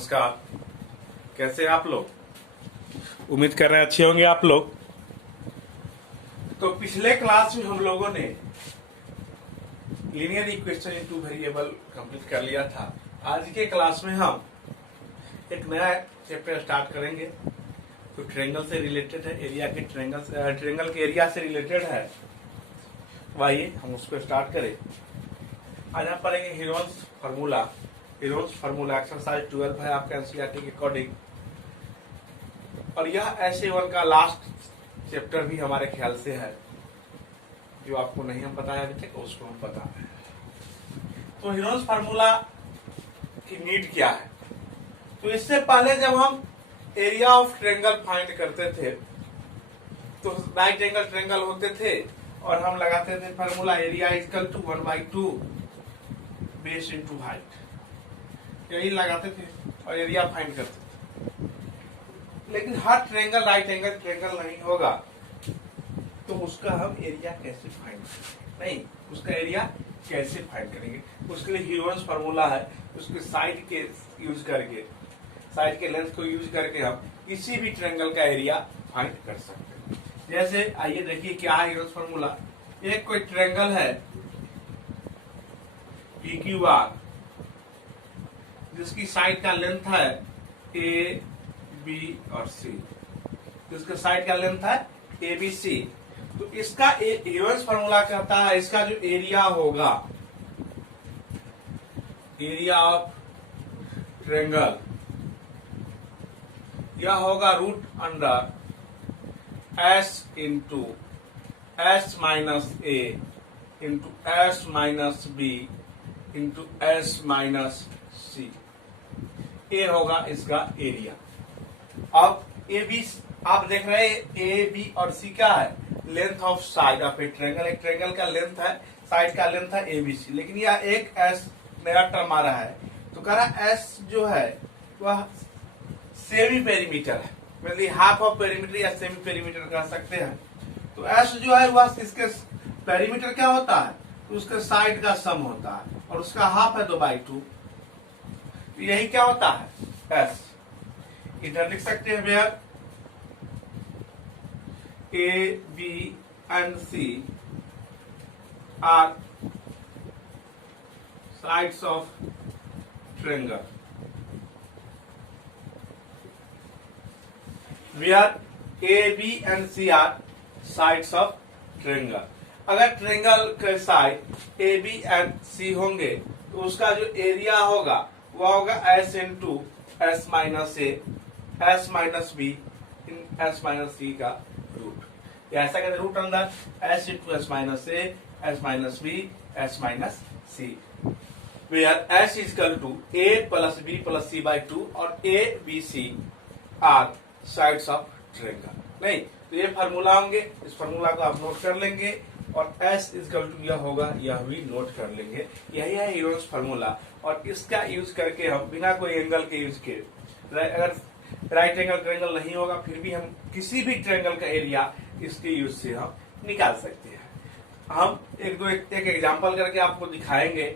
नमस्कार। कैसे आप लोग? उम्मीद कर रहे हैं अच्छे होंगे आप लोग। तो पिछले क्लास में हम लोगों ने linear equation in two variable complete कर लिया था। आज के क्लास में हम एक नया चैप्टर स्टार्ट करेंगे। तो ट्रायंगल से रिलेटेड है, एरिया के ट्रायंगल के एरिया से रिलेटेड है। तो आइए हम उसको स्टार्ट करें। आज हम पढ़ेंगे Heron's formula. Heron's formula exercise 12 है आपका एनसीईआरटी के अकॉर्डिंग। और यह ऐसे का लास्ट चैप्टर भी हमारे ख्याल से है, जो आपको नहीं हम बताया अभी तक, उसको हम बता रहे हैं। तो हीरोन्स फार्मूला की नीड क्या है? तो इससे पहले जब हम एरिया ऑफ ट्रायंगल फाइंड करते थे तो राइट एंगल ट्रायंगल होते थे और हम लगाते थे formula area equal to 1/2 base into height, यही लगाते थे और एरिया फाइंड करते थे। लेकिन हर ट्रायंगल राइट एंगल ट्रायंगल नहीं होगा, तो उसका हम एरिया कैसे फाइंड करेंगे? नहीं, उसका एरिया कैसे फाइंड करेंगे? उसके लिए हीरोन्स फार्मूला है। उसके साइड के यूज करके, साइड के लेंथ को यूज करके हम किसी भी ट्रायंगल का एरिया फाइंड कर सकते हैं। जैसे आइए देखिए क्या है हीरोन्स फार्मूला। एक कोई ट्रायंगल है PQR, जिसकी साइड का लेंथ है A, B और C, जिसका साइड का लेंथ है ABC। तो इसका हीरोन्स फार्मूला कहता है इसका जो एरिया होगा, एरिया ऑफ ट्रायंगल, यह होगा root under S into S minus A into S minus B into S minus C। ये होगा इसका एरिया। अब ए बी आप देख रहे हैं ए बी और सी क्या है? Length of side of a triangle. एक ट्रायंगल का लेंथ है, साइड का लेंथ है ABC, लेकिन यह एक एस नया टर्म आ रहा है। तो कह रहा एस जो है वह सेमी पेरीमीटर है, मतलब हाफ ऑफ पेरीमीटर या सेमी पेरीमीटर कह सकते हैं। तो एस जो है वह इसके पेरीमीटर क्या होता है? तो उसके साइड का सम होता है और उसका हाफ है 2/2। तो यही क्या होता है? एस। इधर लिख सकते हैं where A, B and C are sides of triangle, where A, B and C are sides of triangle। अगर ट्रायंगल के side A, B and C होंगे तो उसका जो एरिया होगा वह होगा S into S minus A, S minus B in S minus C का रूट। या ऐसा कहते हैं रूट अंदर S into S minus A, S minus B, S minus C, where S is equal to A plus B plus C/2 और A, B, C are sides of triangle. नहीं तो ये फार्मूला होंगे, इस फार्मूला को आप note कर लेंगे और S इज इक्वल टू यह होगा, यह भी नोट कर लेंगे। यही है हीरोन्स फार्मूला। और इसका यूज करके हम बिना कोई एंगल के यूज के, अगर राइट एंगल ट्रायंगल नहीं होगा फिर भी हम किसी भी ट्रायंगल का एरिया इसके यूज से हम निकाल सकते हैं। हम एक एग्जांपल करके आपको दिखाएंगे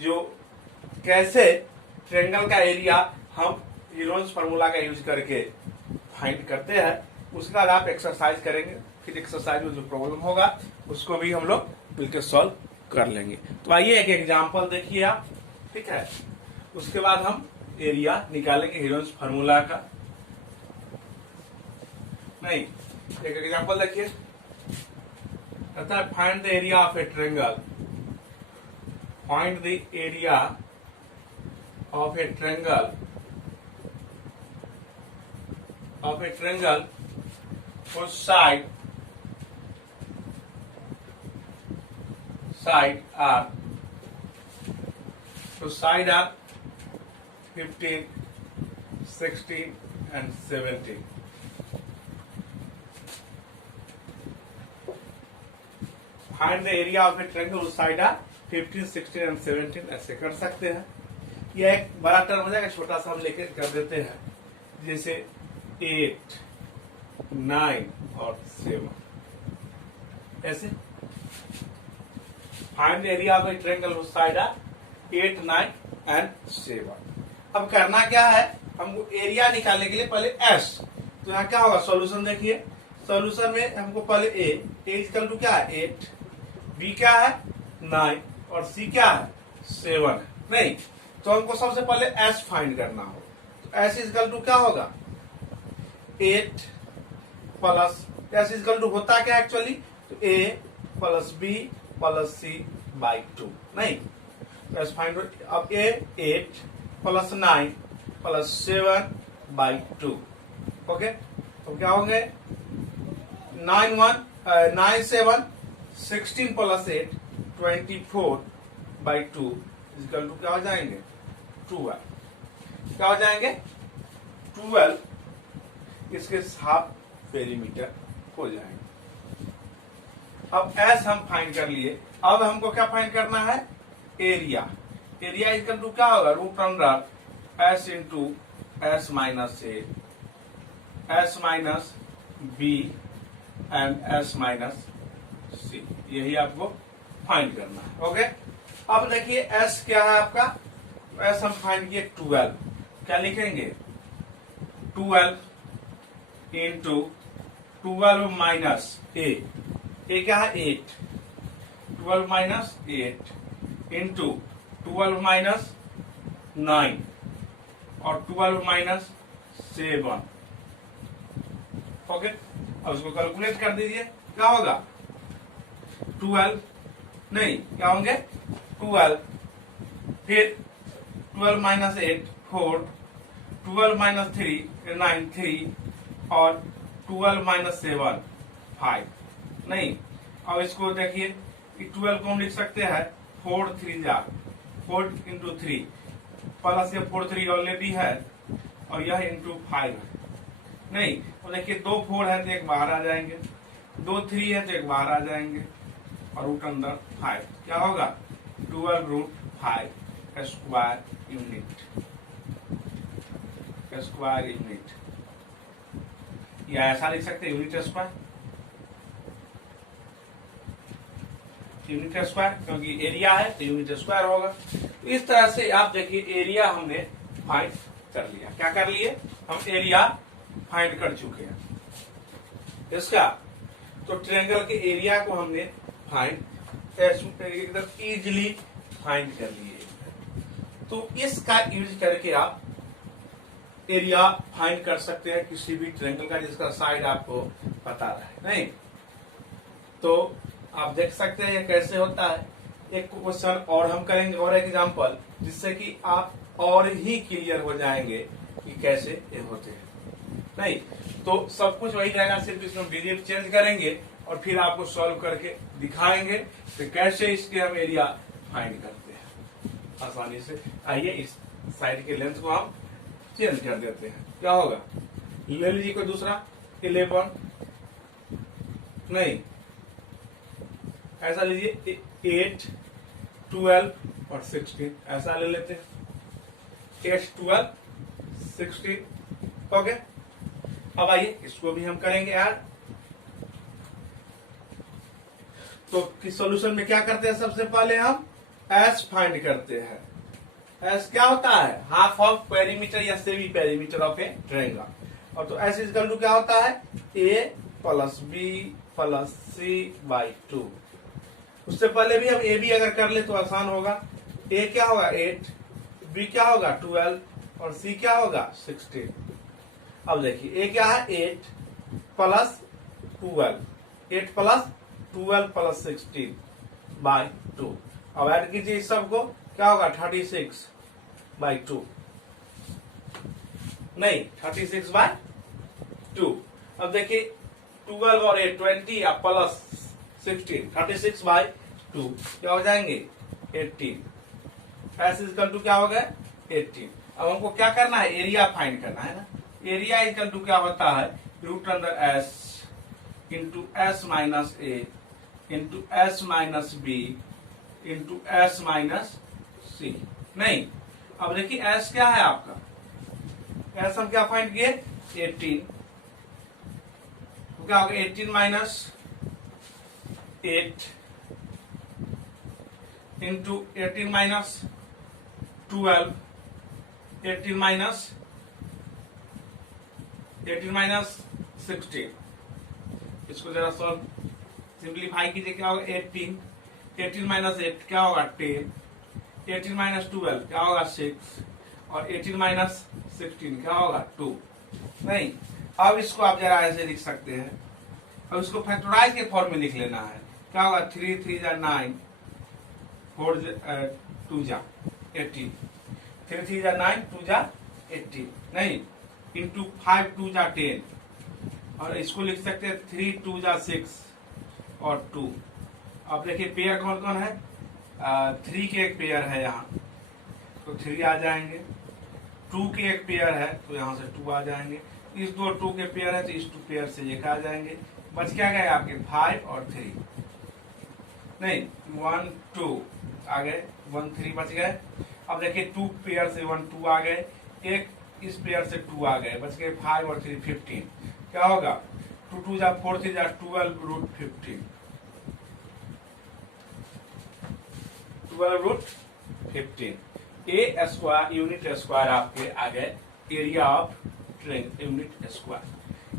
जो कैसे ट्रायंगल का एरिया हम हीरोन्स फार्मूला का यूज करके फाइंड करते हैं। उसके बाद आप एक्सरसाइज करेंगे, फिर एक्सरसाइज में जो प्रॉब्लम होगा उसको भी हम लोग मिलकर सॉल्व कर लेंगे। तो आइए एक एग्जांपल देखिए आप, ठीक है। उसके बाद हम एरिया निकालेंगे हीरोन्स फार्मूला का। नहीं, एक एग्जांपल देखिए, कहता है find the area of a triangle. Find the area of a triangle whose side are 15, 16 and 17। Find the area of a triangle whose side are 15, 16 and 17। ऐसे कर सकते हैं। यह एक बड़ा टर्म हो जाएगा, छोटा सा हम लेके कर देते हैं, जैसे 8, 9 और 7। ऐसे find the area of a triangle whose side are 8, 9 and 7। अब करना क्या है, हमको एरिया निकालने के लिए पहले एस, तो यहाँ क्या होगा सॉल्यूशन देखिए, सॉल्यूशन में हमको पहले ए इक्वल टू क्या है 8, बी क्या है 9 और सी क्या है 7 नहीं, तो हमको सबसे पहले एस फाइंड करना हो, तो एस इक्वल टू क्या होगा 8 प्लस एस इक्वल टू होता क्या एक्चुअली, तो a plus b plus c by 2 नहीं, एस फाइंड, अब a 8 plus 9 plus 7 by 2 okay, तो क्या होंगे 9 7 16 प्लस 8 24 बाई 2 इक्वल टू क्या हो जाएंगे 12, क्या हो जाएंगे 12, इसके हाफ पेरीमीटर हो जाएंगे। अब एस हम फाइंड कर लिए, अब हमको क्या फाइंड करना है एरिया, एरिया इक्वल टू क्या होगा root under s into s minus a, s minus b and s minus c, यही आपको फाइंड करना है ओके। अब देखिए एस क्या है आपका, एस हम फाइंड किए 12, क्या लिखेंगे 12 इंटू 12 माइनस ए क्या है 8, 12 माइनस 8 इंटू 12 माइनस 9 और 12 माइनस 7 ओके। अब उसको कैलकुलेट कर दीजिए, क्या होगा 12 नहीं, क्या होंगे 12, फिर 12 माइनस 8 4, 12 माइनस 3 9 3 और 12 माइनस 7 5 नहीं। अब इसको देखिए 12 को हम लिख सकते हैं 4 3 जा 4 इंटू 3 प्लस ये 4 3 ऑलरेडी है और यह इंटू 5 नहीं, तो देखिए 2 4 है तो एक बाहर आ जाएंगे, 2 3 है तो एक बाहर आ जाएंगे और रूट अंदर 5, क्या होगा 12 root 5 square unit, square unit, या ऐसा लिख सकते हैं यूनिट स्क्वायर, यूनिट स्क्वायर क्योंकि एरिया है तो यूनिट स्क्वायर होगा। तो इस तरह से आप देखिए एरिया हमने फाइंड कर लिया, क्या कर लिए हम एरिया फाइंड कर चुके हैं इसका, तो ट्रायंगल के एरिया को हमने फाइंड एकदम इजीली फाइंड कर लिए। तो इसका यूज करके आप एरिया फाइंड कर सकते हैं किसी भी ट्रायंगल का जिसका साइड आपको पता रहे नहीं, तो आप देख सकते हैं ये कैसे होता है। एक क्वेश्चन और हम करेंगे और एग्जांपल, जिससे कि आप और ही क्लियर हो जाएंगे कि कैसे ये होते हैं नहीं, तो सब कुछ वही रहेगा, सिर्फ इसमें डिजिट चेंज करेंगे और फिर आपको सॉल्व करके दिखाएंगे कि कैसे इसके हम एरिया फाइंड करते हैं आसानी से। आइए इस साइड के लेंथ को हम चेंज कर देते हैं, क्या होगा ले लीजिए कोई दूसरा 11 नहीं, ऐसा लीजिए 8 12 और 16 ऐसा ले लेते हैं 8 12 16 ओके। अब आइए इसको भी हम करेंगे यार, तो किस सॉल्यूशन में क्या करते हैं सबसे पहले हम एस फाइंड करते हैं। एस क्या होता है हाफ ऑफ पेरीमीटर या semi perimeter of a triangle, और तो एस इक्वल टू क्या होता है a plus b plus c by 2। उससे पहले भी हम ए बी अगर कर ले तो आसान होगा, ए क्या होगा 8, बी क्या होगा 12 और सी क्या होगा 16। अब देखिए ए क्या है 8 प्लस 12, 8 प्लस 12 प्लस 16 बाई 2। अब ऐड कीजिए इस सबको, क्या होगा 36 बाई 2 नहीं 36 बाई 2। अब देखिए 12 और 8 20 या प्लस 16 36 बाई 2 क्या हो जाएंगे 18। एस इक्वल टू क्या हो गया 18। अब हमको क्या करना है एरिया फाइंड करना है ना, एरिया इक्वल टू क्या होता है root under s into s minus a into s minus b into s minus c नहीं। अब देखिए एस क्या है आपका, एस हम क्या फाइंड किए 18, तो क्या होगा 18 माइनस 8 इंटू 18 माइनस 12 18 माइनस 16, इसको जरा सॉल्व सिंप्लीफाई कीजिए। क्या होगा 18 माइनस 8 क्या होगा 10, 18 माइनस 12 क्या होगा 6 और 18 माइनस 16 क्या होगा 2। नहीं, अब इसको आप जरा ऐसे लिख सकते हैं। अब इसको फैक्टराइज के फॉर्म में लिख लेना है। क्या होगा 3 3 जा 9, 4 2 जा 18, 3 3 जा 9, 2 जा 18, नहीं इंटू 5 2 जा 10, और इसको लिख सकते हैं 3 2 जा 6 और 2। अब देखिए पेयर कौन कौन है, 3 के एक पेयर है यहाँ तो 3 आ जाएंगे, 2 के एक पेयर है तो यहाँ से 2 आ जाएंगे, इस 2 के पेयर है तो इस 2 पेयर से 1 आ जाएंगे। बच क्या गए आपके 5 और 3, नहीं 1 2 आ गए, 1 3 बच गए। अब देखिए 2 पेयर से 1 2 आ गए, एक इस पेयर से 2 आ गए, बच गए 5 और 3 15। क्या होगा 2 2 जा 4 3 जा 12 रूट 15, 12 रूट 15। ए स्क्वायर यूनिट स्क्वायर आपके आ गए एरिया ऑफ यूनिट स्क्वायर।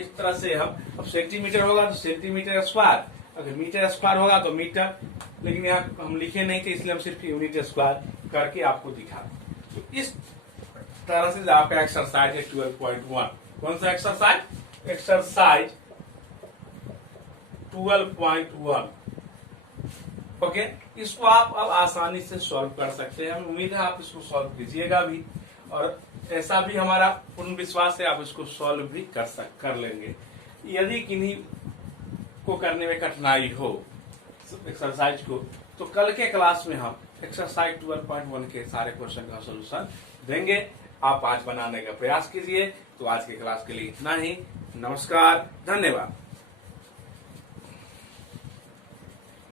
इस तरह से हम, अब सेंटीमीटर होगा तो सेंटीमीटर स्क्वायर, अगर मीटर स्क्वायर होगा तो मीटर, लेकिन यहाँ हम लिखे नहीं थे इसलिए हम सिर्फ यूनिट स्क्वायर करके आपको दिखा। तो इस तरह से आपका एक्सरसाइज है 12.1। कौन सा एक्सरसाइज, एक्सरसाइज 12.1। ओके, इसको आप अब आसानी से सॉल्व कर सकते हैं। उम्मीद है आप इसको सॉल्व कीजिएगा भी, और ऐसा भी हमारा पूर्ण विश्वास है आप इसको सॉल्व भी कर लेंगे। यदि किन्हीं को करने में कठिनाई हो एक्सरसाइज को, तो कल के क्लास में हम एक्सरसाइज 12.1 के सारे क्वेश्चन का सोल्यूशन देंगे। आप आज बनाने का प्रयास कीजिए। तो आज के क्लास के लिए इतना ही। नमस्कार, धन्यवाद।